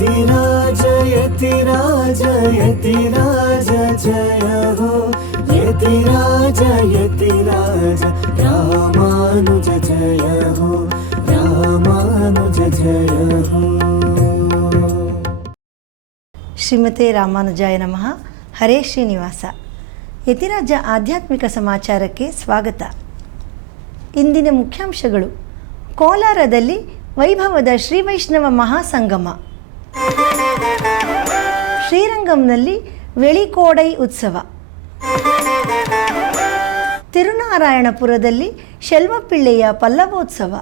यतिराज यतिराज यतिराज जय हो यतिराज यतिराज रामानुज जय हो रामानुज जय हो। ಶ್ರೀಮತೆ ರಾಮಾನುಜಾಯ ನಮಃ. ಹರೇ ಶ್ರೀನಿವಾಸ. ಯತಿರಾಜ ಆಧ್ಯಾತ್ಮಿಕ ಸಮಾಚಾರಕ್ಕೆ ಸ್ವಾಗತ. ಇಂದಿನ ಮುಖ್ಯಾಂಶಗಳು: ಕೋಲಾರದಲ್ಲಿ ವೈಭವದ ಶ್ರೀ ವೈಷ್ಣವ ಮಹಾಸಂಗಮ, ಶ್ರೀರಂಗಂನಲ್ಲಿ ವೆಳಿಕೋಡೈ ಉತ್ಸವ, ತಿರುನಾರಾಯಣಪುರದಲ್ಲಿ ಶೆಲ್ವಪಿಳ್ಳೆಯ ಪಲ್ಲವೋತ್ಸವ.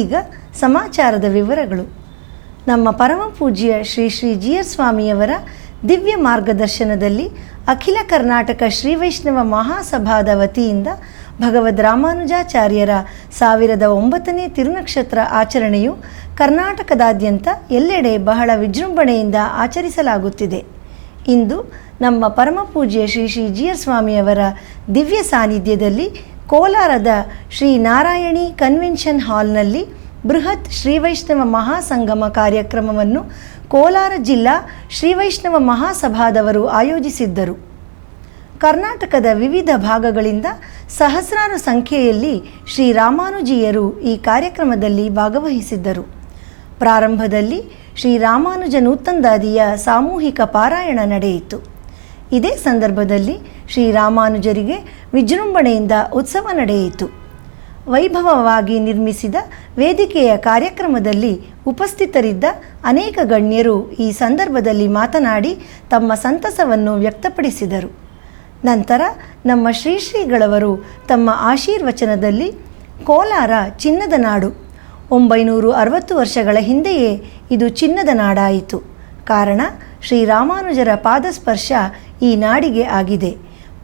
ಈಗ ಸಮಾಚಾರದ ವಿವರಗಳು. ನಮ್ಮ ಪರಮ ಪೂಜ್ಯ ಶ್ರೀ ಶ್ರೀ ಜಿ.ಆರ್. ಸ್ವಾಮಿಯವರ ದಿವ್ಯ ಮಾರ್ಗದರ್ಶನದಲ್ಲಿ ಅಖಿಲ ಕರ್ನಾಟಕ ಶ್ರೀ ವೈಷ್ಣವ ಮಹಾಸಭಾದ ವತಿಯಿಂದ ಭಗವದ್ ರಾಮಾನುಜಾಚಾರ್ಯರ 1009ನೇ ತಿರುನಕ್ಷತ್ರ ಆಚರಣೆಯು ಕರ್ನಾಟಕದಾದ್ಯಂತ ಎಲ್ಲೆಡೆ ಬಹಳ ವಿಜೃಂಭಣೆಯಿಂದ ಆಚರಿಸಲಾಗುತ್ತಿದೆ. ಇಂದು ನಮ್ಮ ಪರಮ ಪೂಜ್ಯ ಶ್ರೀ ಶ್ರೀ ಜಿ.ಆರ್. ಸ್ವಾಮಿಯವರ ದಿವ್ಯ ಸಾನ್ನಿಧ್ಯದಲ್ಲಿ ಕೋಲಾರದ ಶ್ರೀ ನಾರಾಯಣಿ ಕನ್ವೆನ್ಷನ್ ಹಾಲ್ನಲ್ಲಿ ಬೃಹತ್ ಶ್ರೀ ವೈಷ್ಣವ ಮಹಾಸಂಗಮ ಕಾರ್ಯಕ್ರಮವನ್ನು ಕೋಲಾರ ಜಿಲ್ಲಾ ಶ್ರೀ ವೈಷ್ಣವ ಮಹಾಸಭಾದವರು ಆಯೋಜಿಸಿದ್ದರು. ಕರ್ನಾಟಕದ ವಿವಿಧ ಭಾಗಗಳಿಂದ ಸಹಸ್ರಾರು ಸಂಖ್ಯೆಯಲ್ಲಿ ಶ್ರೀ ರಾಮಾನುಜೀಯರು ಈ ಕಾರ್ಯಕ್ರಮದಲ್ಲಿ ಭಾಗವಹಿಸಿದ್ದರು. ಪ್ರಾರಂಭದಲ್ಲಿ ಶ್ರೀ ರಾಮಾನುಜ ನೂತಂದಾದಿಯ ಸಾಮೂಹಿಕ ಪಾರಾಯಣ ನಡೆಯಿತು. ಇದೇ ಸಂದರ್ಭದಲ್ಲಿ ಶ್ರೀ ರಾಮಾನುಜರಿಗೆ ವಿಜೃಂಭಣೆಯಿಂದ ಉತ್ಸವ ನಡೆಯಿತು. ವೈಭವವಾಗಿ ನಿರ್ಮಿಸಿದ ವೇದಿಕೆಯ ಕಾರ್ಯಕ್ರಮದಲ್ಲಿ ಉಪಸ್ಥಿತರಿದ್ದ ಅನೇಕ ಗಣ್ಯರು ಈ ಸಂದರ್ಭದಲ್ಲಿ ಮಾತನಾಡಿ ತಮ್ಮ ಸಂತಸವನ್ನು ವ್ಯಕ್ತಪಡಿಸಿದರು. ನಂತರ ನಮ್ಮ ಶ್ರೀಗಳವರು ತಮ್ಮ ಆಶೀರ್ವಚನದಲ್ಲಿ ಕೋಲಾರ ಚಿನ್ನದ ನಾಡು, 960 ವರ್ಷಗಳ ಹಿಂದೆಯೇ ಇದು ಚಿನ್ನದ ನಾಡಾಯಿತು. ಕಾರಣ ಶ್ರೀರಾಮಾನುಜರ ಪಾದಸ್ಪರ್ಶ ಈ ನಾಡಿಗೆ ಆಗಿದೆ.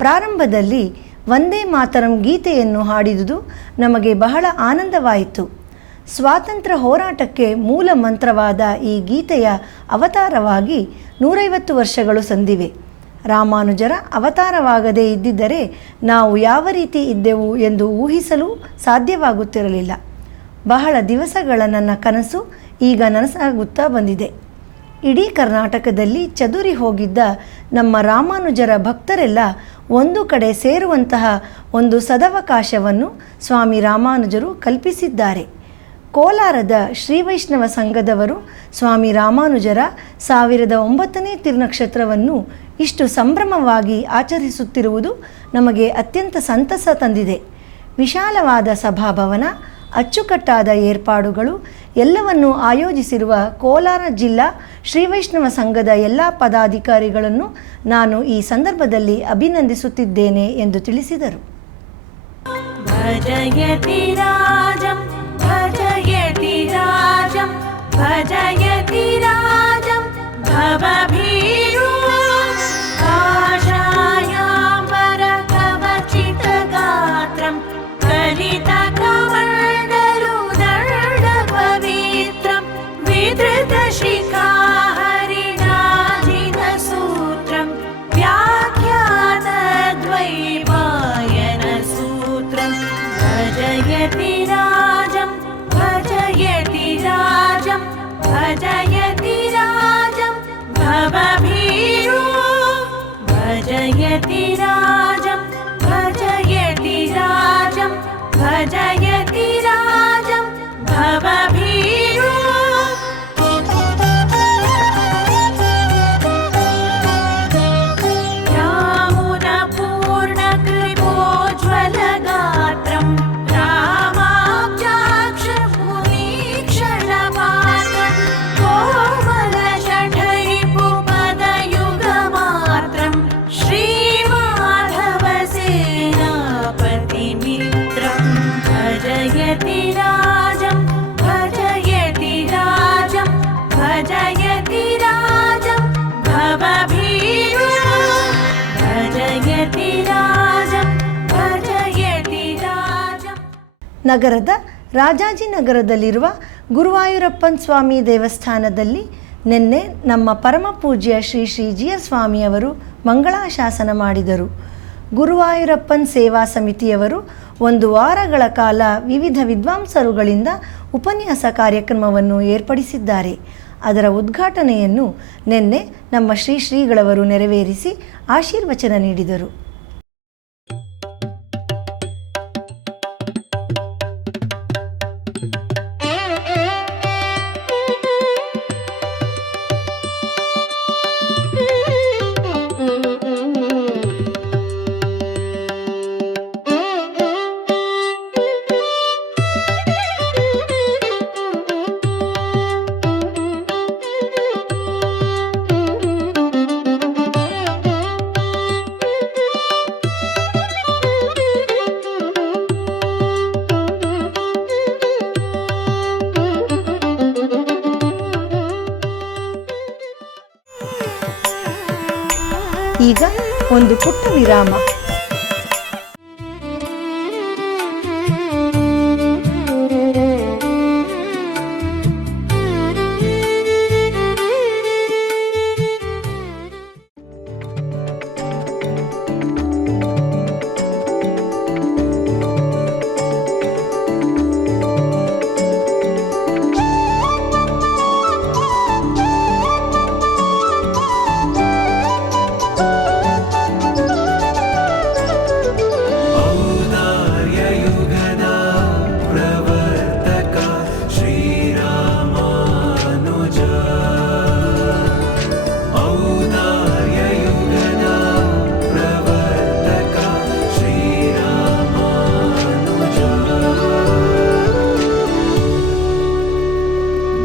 ಪ್ರಾರಂಭದಲ್ಲಿ ವಂದೇ ಮಾತರಂ ಗೀತೆಯನ್ನು ಹಾಡಿದುದು ನಮಗೆ ಬಹಳ ಆನಂದವಾಯಿತು. ಸ್ವಾತಂತ್ರ್ಯ ಹೋರಾಟಕ್ಕೆ ಮೂಲ ಮಂತ್ರವಾದ ಈ ಗೀತೆಯ ಅವತಾರವಾಗಿ 150 ವರ್ಷಗಳು ಸಂದಿವೆ. ರಾಮಾನುಜರ ಅವತಾರವಾಗದೇ ಇದ್ದಿದ್ದರೆ ನಾವು ಯಾವ ರೀತಿ ಇದ್ದೆವು ಎಂದು ಊಹಿಸಲು ಸಾಧ್ಯವಾಗುತ್ತಿರಲಿಲ್ಲ. ಬಹಳ ದಿವಸಗಳ ನನ್ನ ಕನಸು ಈಗ ನನಸಾಗುತ್ತಾ ಬಂದಿದೆ. ಇಡೀ ಕರ್ನಾಟಕದಲ್ಲಿ ಚದುರಿ ಹೋಗಿದ್ದ ನಮ್ಮ ರಾಮಾನುಜರ ಭಕ್ತರೆಲ್ಲ ಒಂದು ಕಡೆ ಸೇರುವಂತಹ ಒಂದು ಸದವಕಾಶವನ್ನು ಸ್ವಾಮಿ ರಾಮಾನುಜರು ಕಲ್ಪಿಸಿದ್ದಾರೆ. ಕೋಲಾರದ ಶ್ರೀ ವೈಷ್ಣವ ಸಂಘದವರು ಸ್ವಾಮಿ ರಾಮಾನುಜರ 1009ನೇ ತಿರುನಕ್ಷತ್ರವನ್ನು ಇಷ್ಟು ಸಂಭ್ರಮವಾಗಿ ಆಚರಿಸುತ್ತಿರುವುದು ನಮಗೆ ಅತ್ಯಂತ ಸಂತಸ ತಂದಿದೆ. ವಿಶಾಲವಾದ ಸಭಾಭವನ, ಅಚ್ಚುಕಟ್ಟಾದ ಏರ್ಪಾಡುಗಳು ಎಲ್ಲವನ್ನೂ ಆಯೋಜಿಸಿರುವ ಕೋಲಾರ ಜಿಲ್ಲಾ ಶ್ರೀ ವೈಷ್ಣವ ಸಂಘದ ಎಲ್ಲ ಪದಾಧಿಕಾರಿಗಳನ್ನು ನಾನು ಈ ಸಂದರ್ಭದಲ್ಲಿ ಅಭಿನಂದಿಸುತ್ತಿದ್ದೇನೆ ಎಂದು ತಿಳಿಸಿದರು. ಭಜಯತಿ ರಾಜಂ ಭಜಯತಿ ರಾಜಂ ಭಜಯತಿ ರಾಜಂ ಭವಭೀರು ಕಾಷಾಯಾಂಬರ ಕವಚಿತ ಗಾತ್ರಂ ಕಲಿತ ಕಮಂಡಲು ದಂಡ ಪವಿತ್ರಂ ವಿಧೃತ ಶಿಖಾ ಹರಿಣಾಜಿತ ಸೂತ್ರಂ ವ್ಯಾಖ್ಯಾತ ದ್ವೈಪಾಯನ ಸೂತ್ರಂ ಭಜಯತಿ ರಾಜಂ ಭಜಯತಿ ರಾಜಂ ಭಜಯತಿ ರಾಜಂ ಭವಭೀರು ಭಜಯತಿ ರಾಜಂ ಭಜಯತಿ ರಾಜಂ ಭಜಯತಿ ರಾಜಂ ಭವಭೀರು. ರಾಮುನ ಪೂರ್ಣ ಕೃಪೋಜ್ವಲ ಗಾತ್ರಂ ರಾಮಾಬ್ಜಾಕ್ಷ ಮುನೀಕ್ಷಣ ಮಾತ್ರಂ ಕೋಮಲ ಷಠರಿಪು ಪದಯುಗ ಮಾತ್ರಂ ಶ್ರೀಮಾಧವ ಸೇನಾಪತಿ ಮಿತ್ರಂ ಭಜಯತಿ ರಾಜಂ ಭಜಯತಿ ರಾಜಂ ಭಜಯತಿ ರಾಜಂ ಭವಭೀರು ಭಜಯತಿ ರಾಜಂ ಭಜಯತಿ ರಾಜಂ. ನಗರದ ರಾಜಾಜಿನಗರದಲ್ಲಿರುವ ಗುರುವಾಯೂರಪ್ಪನ್ ಸ್ವಾಮಿ ದೇವಸ್ಥಾನದಲ್ಲಿ ನಿನ್ನೆ ನಮ್ಮ ಪರಮ ಪೂಜ್ಯ ಶ್ರೀ ಶ್ರೀ ಜಿ.ಆರ್. ಸ್ವಾಮಿಯವರು ಮಂಗಳಾಶಾಸನ ಮಾಡಿದರು. ಗುರುವಾಯೂರಪ್ಪನ್ ಸೇವಾ ಸಮಿತಿಯವರು 1 ವಾರಗಳ ಕಾಲ ವಿವಿಧ ವಿದ್ವಾಂಸರುಗಳಿಂದ ಉಪನ್ಯಾಸ ಕಾರ್ಯಕ್ರಮವನ್ನು ಏರ್ಪಡಿಸಿದ್ದಾರೆ. ಅದರ ಉದ್ಘಾಟನೆಯನ್ನು ನಿನ್ನೆ ನಮ್ಮ ಶ್ರೀಗಳವರು ನೆರವೇರಿಸಿ ಆಶೀರ್ವಚನ ನೀಡಿದರು. ಈಗ ಒಂದು ಪುಟ್ಟ ವಿರಾಮ.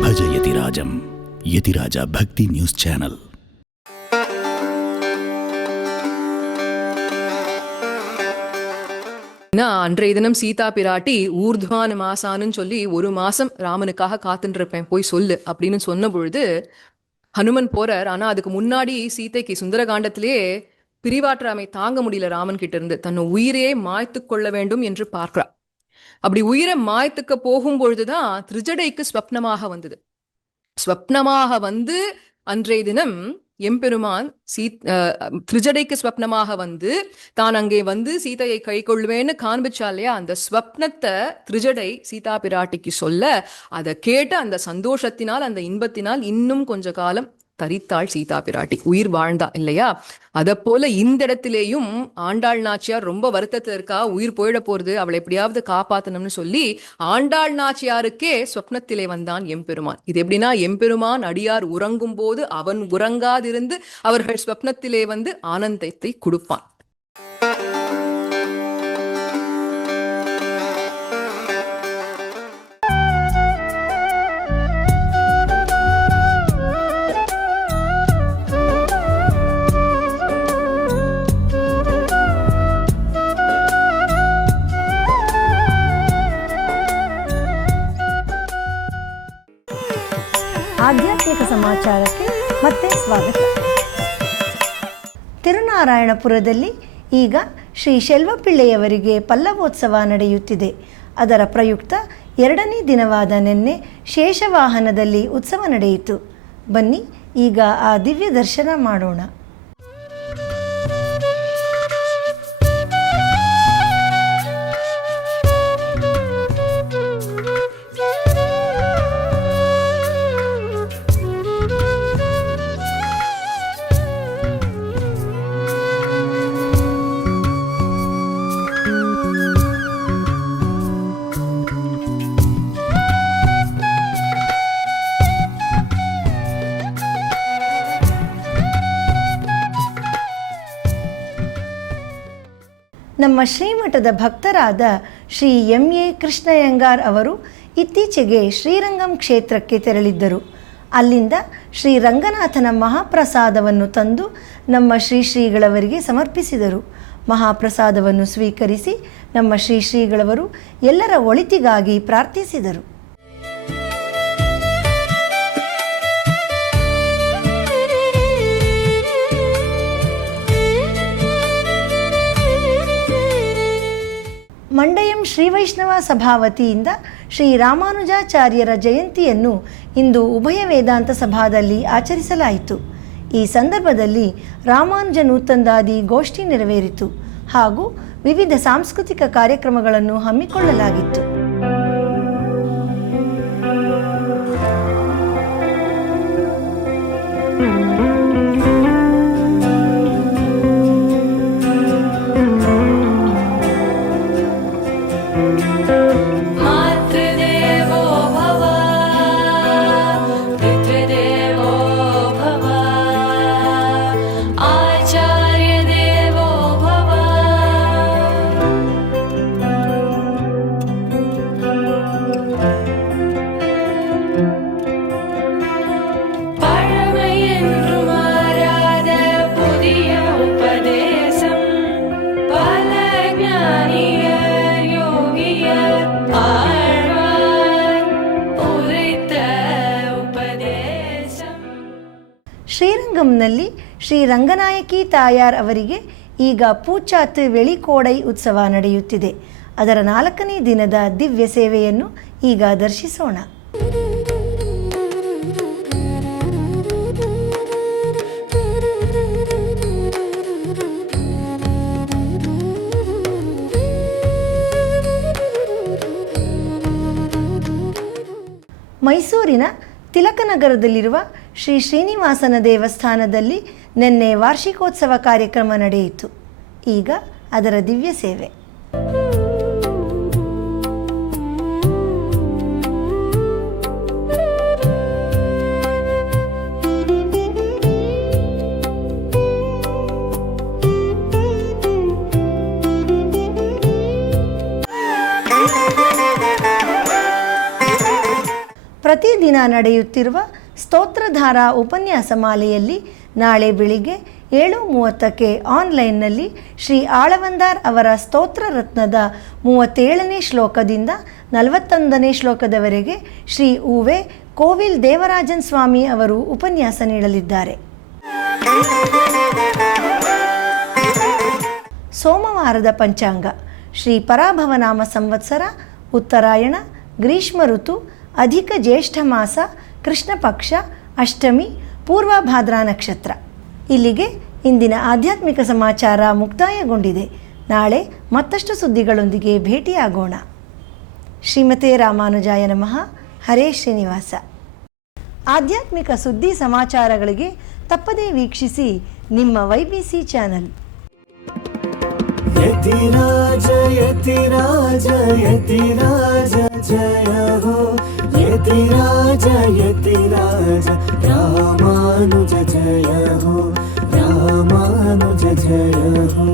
ಭಜ ಯತಿರಾಜಂ, ಯತಿರಾಜ ಭಕ್ತಿ ನ್ಯೂಸ್ ಚಾನಲ್. அன்றைய தினம் சீதா பிராட்டி ஊர்துவான மாசான்னு சொல்லி 1 மாசம் ராமனுக்காக காத்துட்டு இருப்பேன், போய் சொல்லு அப்படின்னு சொன்ன பொழுது ஹனுமன் போறார். ஆனா அதுக்கு முன்னாடி சீதைக்கு சுந்தரகாண்டத்திலேயே பிரிவாற்றாமை தாங்க முடியல, ராமன் கிட்ட இருந்து தன் உயிரையே மாய்த்து கொள்ள வேண்டும் என்று பார்க்கிறார். அப்படி உயிரை மாய்த்துக்க போகும் பொழுதுதான் திரிஜடைக்கு ஸ்வப்னமாக வந்தது. ஸ்வப்னமாக வந்து அன்றைய தினம் எம்பெருமான் திரிஜடைக்கு ஸ்வப்னமாக வந்து தான் அங்கே வந்து சீதையை கை கொள்வேன்னு காண்பிச்சா இல்லையா, அந்த ஸ்வப்னத்தை திரிஜடை சீதா பிராட்டிக்கு சொல்ல அதை கேட்டு அந்த சந்தோஷத்தினால் அந்த இன்பத்தினால் இன்னும் கொஞ்ச காலம் தரித்தாள் சீதா பிராட்டி, உயிர் வாழ்ந்தா இல்லையா. அத போல இந்த இடத்திலேயும் ஆண்டாள் நாச்சியார் ரொம்ப வருத்தத்துல இருக்கா, உயிர் போயிட போறது, அவளை எப்படியாவது காப்பாத்தணும்னு சொல்லி ஆண்டாள் நாச்சியாருக்கே சொப்னத்திலே வந்தான் எம்பெருமான். இது எப்படின்னா, எம்பெருமான் அடியார் உறங்கும் போது அவன் உறங்காதிருந்து அவர்கள் ஸ்வப்னத்திலே வந்து ஆனந்தத்தை கொடுப்பான். ಆಧ್ಯಾತ್ಮಿಕ ಸಮಾಚಾರಕ್ಕೆ ಮತ್ತೆ ಸ್ವಾಗತ. ತಿರುನಾರಾಯಣಪುರದಲ್ಲಿ ಈಗ ಶ್ರೀ ಶೆಲ್ವಪಿಳ್ಳೆಯವರಿಗೆ ಪಲ್ಲವೋತ್ಸವ ನಡೆಯುತ್ತಿದೆ. ಅದರ ಪ್ರಯುಕ್ತ 2ನೇ ದಿನವಾದ ನಿನ್ನೆ ಶೇಷವಾಹನದಲ್ಲಿ ಉತ್ಸವ ನಡೆಯಿತು. ಬನ್ನಿ ಈಗ ಆ ದಿವ್ಯ ದರ್ಶನ ಮಾಡೋಣ. ನಮ್ಮ ಶ್ರೀಮಠದ ಭಕ್ತರಾದ ಶ್ರೀ ಎಂ.ಎ. ಕೃಷ್ಣಯ್ಯಂಗಾರ್ ಅವರು ಇತ್ತೀಚೆಗೆ ಶ್ರೀರಂಗಂ ಕ್ಷೇತ್ರಕ್ಕೆ ತೆರಳಿದ್ದರು. ಅಲ್ಲಿಂದ ಶ್ರೀ ರಂಗನಾಥನ ಮಹಾಪ್ರಸಾದವನ್ನು ತಂದು ನಮ್ಮ ಶ್ರೀಗಳವರಿಗೆ ಸಮರ್ಪಿಸಿದರು. ಮಹಾಪ್ರಸಾದವನ್ನು ಸ್ವೀಕರಿಸಿ ನಮ್ಮ ಶ್ರೀಗಳವರು ಎಲ್ಲರ ಒಳಿತಿಗಾಗಿ ಪ್ರಾರ್ಥಿಸಿದರು. ಮಂಡಯಂ ಶ್ರೀವೈಷ್ಣವ ಸಭಾ ವತಿಯಿಂದ ಶ್ರೀ ರಾಮಾನುಜಾಚಾರ್ಯರ ಜಯಂತಿಯನ್ನು ಇಂದು ಉಭಯ ವೇದಾಂತ ಸಭಾದಲ್ಲಿ ಆಚರಿಸಲಾಯಿತು. ಈ ಸಂದರ್ಭದಲ್ಲಿ ರಾಮಾನುಜ ನೂತಂದಾದಿ ಗೋಷ್ಠಿ ನೆರವೇರಿತು. ಹಾಗೂ ವಿವಿಧ ಸಾಂಸ್ಕೃತಿಕ ಕಾರ್ಯಕ್ರಮಗಳನ್ನು ಹಮ್ಮಿಕೊಳ್ಳಲಾಗಿತ್ತು. मातृदेवो भव पितृदेवो भव आचार्यदेवो भव பழமையென்று மாறாத புதிய உபதேசம் பல ஞானியர் யோகியர் ஆழ்வார் உரைத்த ಉಪದೇಶಂ. ಶ್ರೀರಂಗಂನಲ್ಲಿ ಶ್ರೀ ರಂಗನಾಯಕಿ ತಾಯಾರ್ ಅವರಿಗೆ ಈಗ ಪೂಚಾತ್ ವೆಳಿಕೋಡೈ ಉತ್ಸವ ನಡೆಯುತ್ತಿದೆ. ಅದರ 4ನೇ ದಿನದ ದಿವ್ಯ ಸೇವೆಯನ್ನು ಈಗ ದರ್ಶಿಸೋಣ. ಮೈಸೂರಿನ ತಿಲಕನಗರದಲ್ಲಿರುವ ಶ್ರೀ ಶ್ರೀನಿವಾಸನ ದೇವಸ್ಥಾನದಲ್ಲಿ ನಿನ್ನೆ ವಾರ್ಷಿಕೋತ್ಸವ ಕಾರ್ಯಕ್ರಮ ನಡೆಯಿತು. ಈಗ ಅದರ ದಿವ್ಯ ಸೇವೆ. ಪ್ರತಿದಿನ ನಡೆಯುತ್ತಿರುವ ಸ್ತೋತ್ರಧಾರ ಉಪನ್ಯಾಸ ಮಾಲೆಯಲ್ಲಿ ನಾಳೆ ಬೆಳಿಗ್ಗೆ 7:30ಕ್ಕೆ ಆನ್ಲೈನ್ನಲ್ಲಿ ಶ್ರೀ ಆಳವಂದಾರ್ ಅವರ ಸ್ತೋತ್ರ ರತ್ನದ 37ನೇ ಶ್ಲೋಕದಿಂದ 41ನೇ ಶ್ಲೋಕದವರೆಗೆ ಶ್ರೀ ಉವೆ ಕೋವಿಲ್ ದೇವರಾಜನ್ ಸ್ವಾಮಿ ಅವರು ಉಪನ್ಯಾಸ ನೀಡಲಿದ್ದಾರೆ. ಸೋಮವಾರದ ಪಂಚಾಂಗ ಶ್ರೀ ಪರಾಭವನಾಮ ಸಂವತ್ಸರ, ಉತ್ತರಾಯಣ, ಗ್ರೀಷ್ಮ ಋತು, ಅಧಿಕ ಜ್ಯೇಷ್ಠ ಮಾಸ, ಕೃಷ್ಣ ಪಕ್ಷ, ಅಷ್ಟಮಿ, ಪೂರ್ವಭಾದ್ರಾ ನಕ್ಷತ್ರ. ಇಲ್ಲಿಗೆ ಇಂದಿನ ಆಧ್ಯಾತ್ಮಿಕ ಸಮಾಚಾರ ಮುಕ್ತಾಯಗೊಂಡಿದೆ. ನಾಳೆ ಮತ್ತಷ್ಟು ಸುದ್ದಿಗಳೊಂದಿಗೆ ಭೇಟಿಯಾಗೋಣ. ಶ್ರೀಮತೆ ರಾಮಾನುಜಾಯ ನಮಃ. ಹರೇ ಶ್ರೀನಿವಾಸ. ಆಧ್ಯಾತ್ಮಿಕ ಸುದ್ದಿ ಸಮಾಚಾರಗಳಿಗೆ ತಪ್ಪದೇ ವೀಕ್ಷಿಸಿ ನಿಮ್ಮ YBC ಚಾನಲ್. ಯತಿರಾಜ ಯತಿರಾಜ ಯತಿರಾಜ ಜಯ ಹೋ ಯತಿರಾಜ ಯತಿರಾಜ ರಾಮಾನುಜ ಜಯ ಹೋ ರಾಮಾನುಜ ಜಯ ಹೋ.